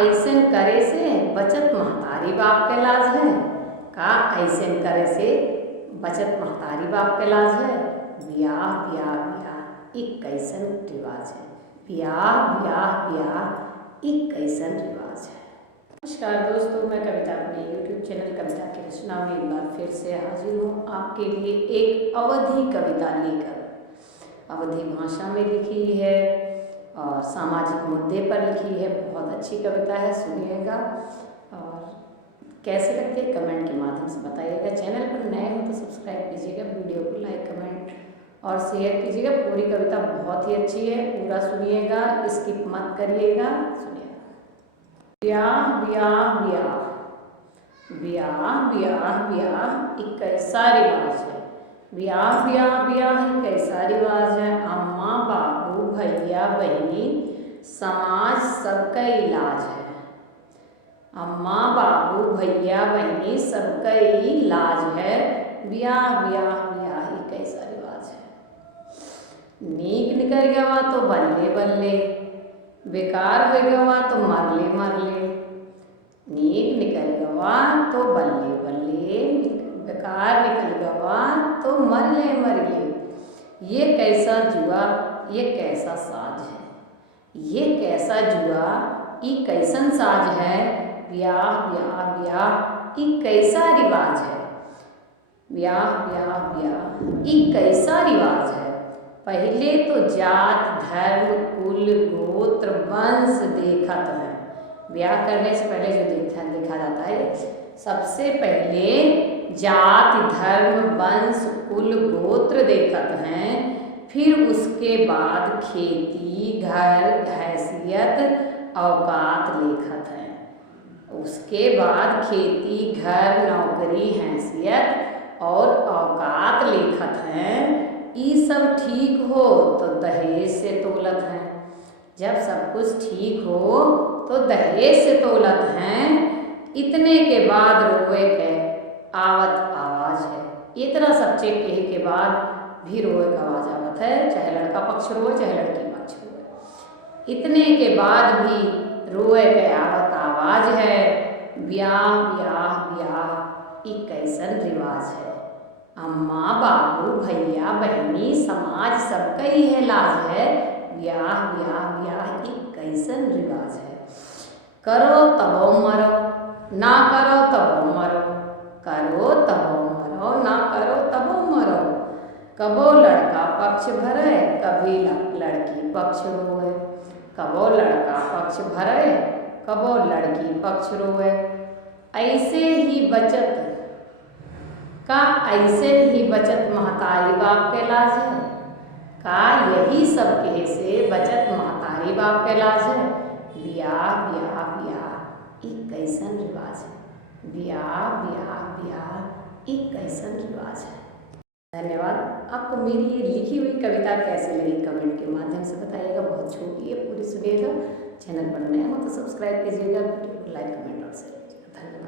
ऐसन करे से बचत महतारी बाप के लाज है। का ऐसन करे से बचत महतारी बाप के लाज है। ब्याह ब्याह ब्याह एक कैसन रिवाज है। ब्याह ब्याह ब्याह एक कैसन रिवाज है। नमस्कार दोस्तों, मैं कविता अपने YouTube चैनल कविता की रचना में एक बार फिर से हाजिर हूँ आपके लिए एक अवधी कविता लेकर। अवधी भाषा में लिखी है और सामाजिक मुद्दे पर लिखी है। बहुत अच्छी कविता है, सुनिएगा और कैसे लगती है कमेंट के माध्यम से बताइएगा। चैनल पर नए हो तो सब्सक्राइब कीजिएगा, वीडियो को लाइक कमेंट और शेयर कीजिएगा। पूरी कविता बहुत ही अच्छी है, पूरा सुनिएगा, स्किप मत करिएगा, सुनिएगा। ब्याह ब्याह ब्याह ब्याह ब्याह ब्याह एक कैसा रिवाज है। ब्याह ब्याह ब्याह एक कैसा रिवाज है। अम्मा बाबू भैया बहनी समाज सबका इलाज है। अम्मा बाबू भैया बहनी सबका इलाज है। ब्याह ब्याह ब्याह एक कैसा रिवाज है। नीक निकल गवा तो बल्ले बल्ले, बेकार हो गवा तो मरले मरले। नीक निकल गवा तो बल्ले बल्ले, बेकार निकल गवा तो मरले मरले। ये कैसा जुआ ये कैसा साज है। ये कैसा जुआ ये कैसन साज है। ब्याह ब्याह ब्याह ये कैसा रिवाज है। ब्याह ब्याह ब्याह ये कैसा रिवाज है। पहले तो जात धर्म कुल गोत्र वंश देखत है। ब्याह करने से पहले जो देखा जाता है, सबसे पहले जात धर्म वंश कुल गोत्र देखत हैं। फिर उसके बाद खेती घर हैसियत औकात लेखत हैं। उसके बाद खेती घर नौकरी हैसियत और औकात लेखत हैं। ये सब ठीक हो तो दहेज से तोलत हैं। जब सब कुछ ठीक हो तो दहेज से तोलत हैं। इतने के बाद रोए के आवत आवाज है। इतना सब चेक कहे के बाद भी रोए का आवाज आवत है। चाहे लड़का पक्ष रोए चाहे लड़की पक्ष रोए, इतने के बाद भी रोए के आवत आवाज है। ब्याह ब्याह ब्याह एक कैसन रिवाज है। अम्मा बाबू भैया बहनी समाज सबका ही लाज है। ब्याह ब्याह ब्याह एक कैसन रिवाज है। करो तबो मरो ना करो तबो मरो, करो तबो मरो ना करो तबो मरो। कबो लड़का पक्ष भरे कभी लड़की पक्ष रोए। कबो लड़का पक्ष भरे कबो लड़की पक्ष रोए। ऐसे ही बचत का ऐसे ही बचत महतारी बाप के लाज है। का यही सब कहे से बचत महतारी बाप के लाज है। ब्याह ब्याह ब्याह एक कैसन रिवाज है। ब्याह ब्याह ब्याह एक कैसन रिवाज है। धन्यवाद। आपको मेरी ये लिखी हुई कविता कैसे लगी कमेंट के माध्यम से बताइएगा। बहुत छोटी है, पूरी सुनिएगा। चैनल पर नए हो तो सब्सक्राइब कीजिएगा, वीडियो को लाइक कमेंट और शेयर कीजिएगा। धन्यवाद।